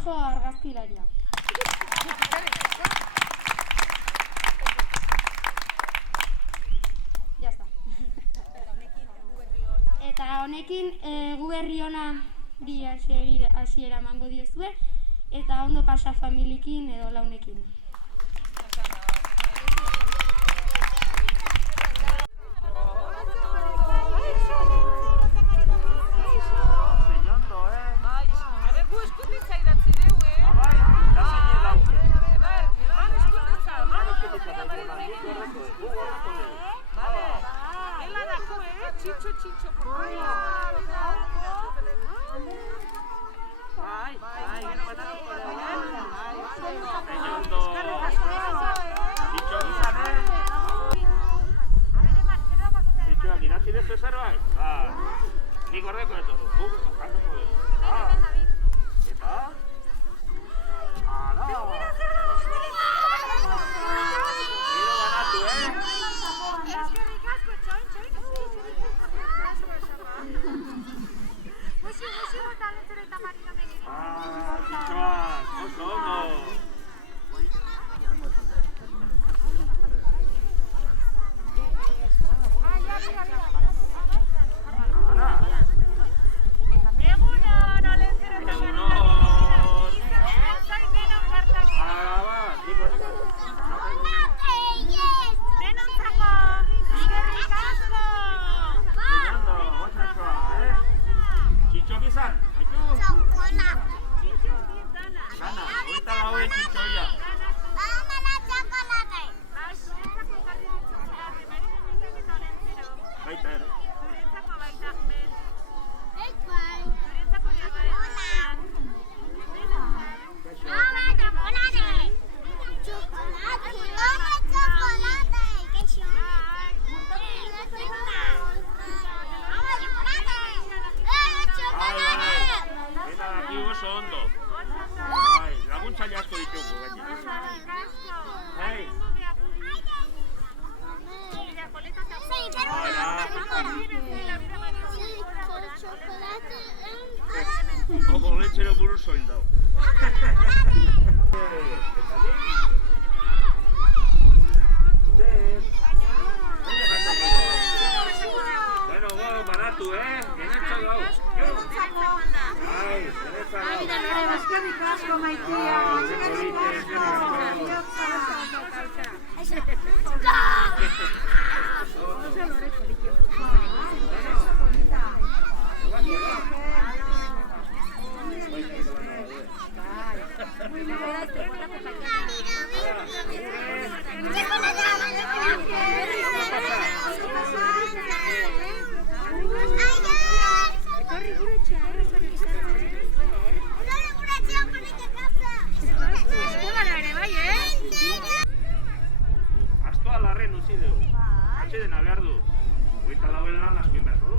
Urquijo argazkilaria. Ya está. Eta honekin gu berri ona di hasiera emango diozue eta ondo pasa familiekin edo launekin. Chicho, por favor. Ay, gero batatu Chicho, idatzi dezu zerbait? Nik ordeko ez dugu. Eta? Ara! Gero banatu, Eskerrik asko, txoin. Musi bota letzero eta marino megiri. Chichoak, oso ondo. Como lechero por un soldado. Bueno, barato, Genetza gau. Eskerrik asko, maitia. Astoa larren utzi dugu. Atxedena behar du. Goita dauen lan asko inbertu du.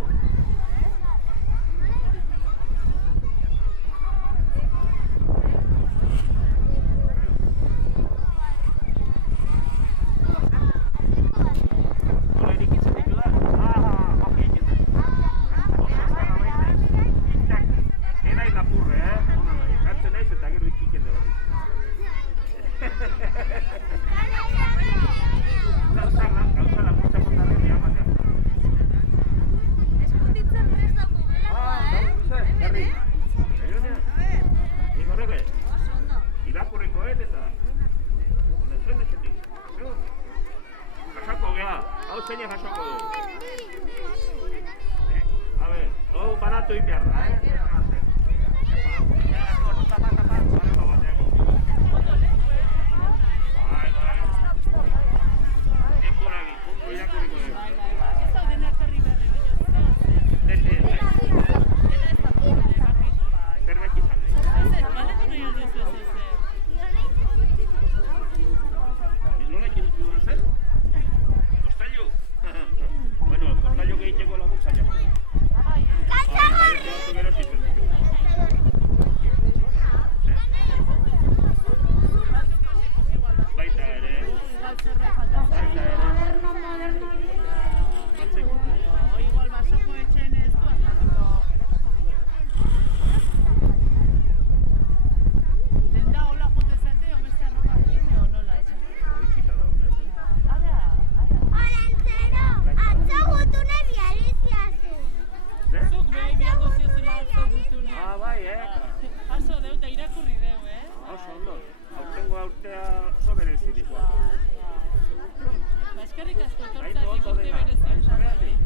Zaindu ondo dena. Zorreatik.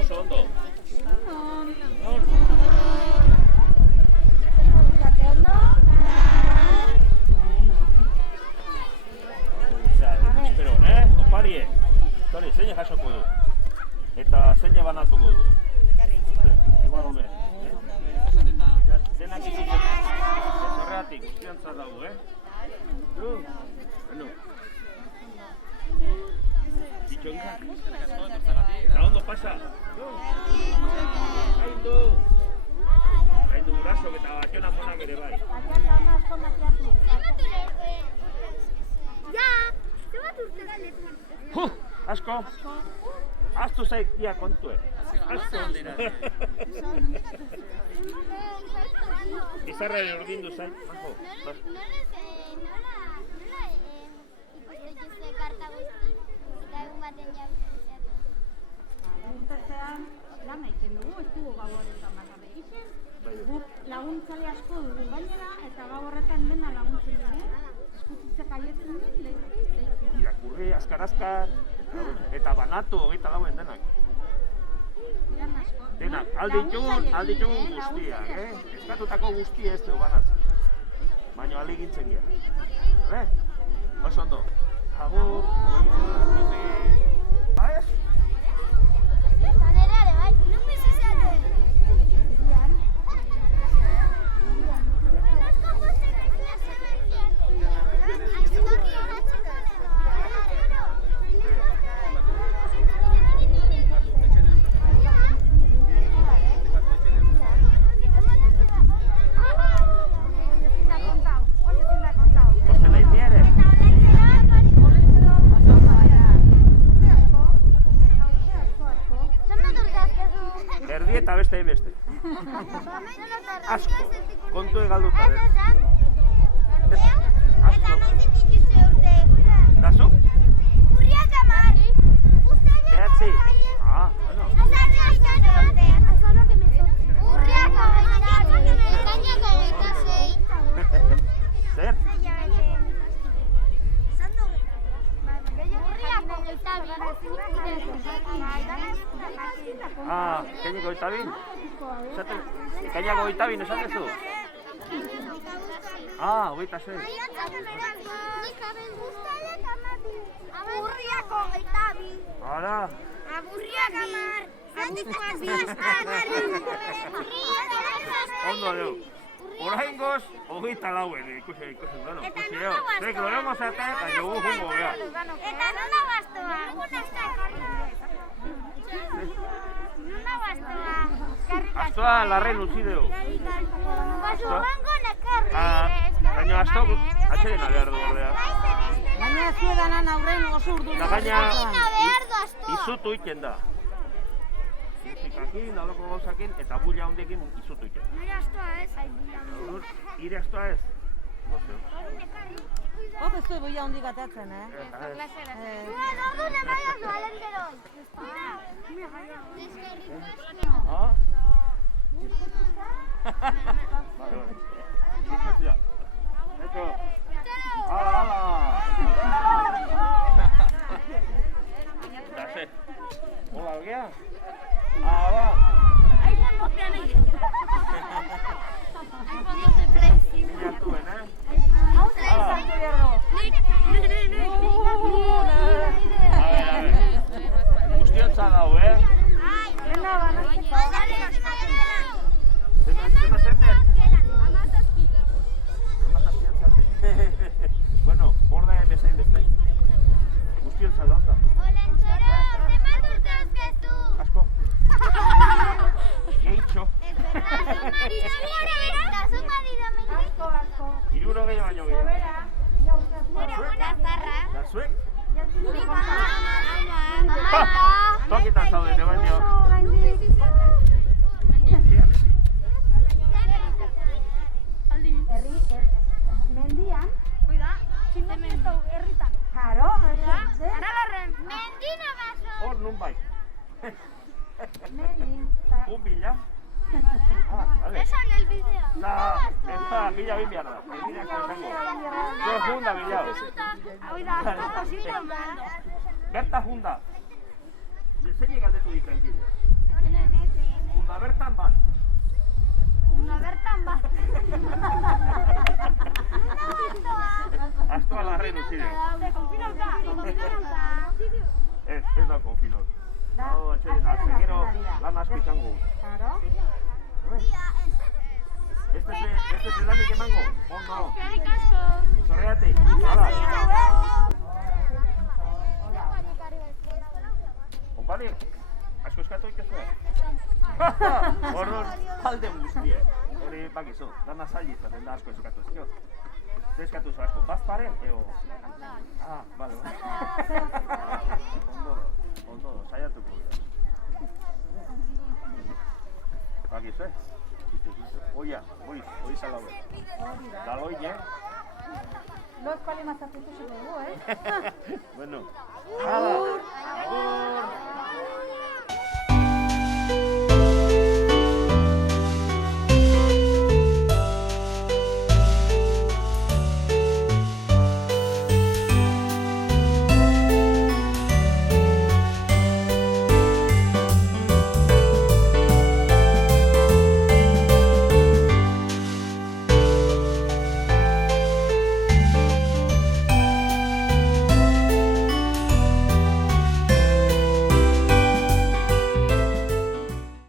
Oso ondo. Espero, oparie. Tori, zeine jasoko du. Eta zeine banatuko du. Igual hobe. Denak izutzen. Zorreatik, guztiantzat dago, Bueno. Ditxo gizan. Eta ondo pasa. Gaindu gurasok eta batxona monak ere bai. Asko. Aztu zaik dia kontue. Asko. Bizarraren urdindu zaik. Nola ikustu karta guzti eta egun baten jauztzen. Urtezean lan egiten dugu, ez dugu gau horretan bakarrik egiten. Guk laguntzale asko dugu gainera eta gau horretan dena laguntzen dugu. Eskutitzak aietzen dut, lehitu. Irakurri, azkar, eta banatu 24 denak. Denak, alditugun guztiak, eskatutako guzti ez dugu banatzen. Baina alegintzen gira. Oso ondo. Agur. Baez? Manera ere bai, non bizizate? Eta beste beste. Asko. Kontu egalduta. Asko. Dazu? Urriak 10. Behatzi. Bueno. Urriak 20. Ekainak 26. Zer? Ekainako 22? Ekainako 22 esan duzu? 26. Urriako 22. Hala. Urriak 10. Ondo dugu. Oraingoz, 24 ikusi, bueno, ikusi jo. Zek, loremo zate, eta jogu jungo geha. Eta nola bastoa? Nola bastoa? Astoa larren utzi dugu. Bastoango nekarri. Baina astok atxerena behar du ordea. Baina zuedanan aurren oso urdu. Eta gaina behar du astoa. izutu iten da. Musikakin, aloko gauzakin, eta bulla hondekin izutu iten. Nire astoa ez. Ire astoa ez? Gozio. Hop ez du boia hondik atatzen, Zua daudu nemaia zualenteroi. Hola, ¿alguien? Va. iPhone 12 egin. iPhone 12 Play 5. Ya tuen, Hau da izan behar du. A ver. Guztiontza dago, Dena banatzeko. Zena zeten? Bueno, borda bezain beste. Guztiontza dauta. Asko. Gehitxo. Hiruro gehiago baino gehiago. Da zuek? Tokitan zaudete baino. Mendian, tximesto herritan. Jaro, Hor nun bai. Mendin. Bila. Vale. Esan el bideo. Bila bin behar da. Bila izango. junda bilau. Hau da, posizio mal. Berta junda. Zeinek galdetu dik elbide? Junda bertan bat. Una bertan bat. Astoa larren utzire. Konfinauta. Ez da konfinot. Hau, atxeden, hartzen, gero lan asko izango. Claro. Este es lanik emango? Ondo. Eskerrik asko. Zorreatik. Hala. Opari, asko eskatu ikezu. Orduan, alde guztie. Hori bakizu, dana zaili izaten da asko eskatu ezkio. Zer eskatu zu asko, bazpare, eo? Ah, bale, bale. Ondo, saiatuko dira. Bakizu, Oia, hori zalaue. Daloi, Los palimazatutu dugu, Bueno. Hala.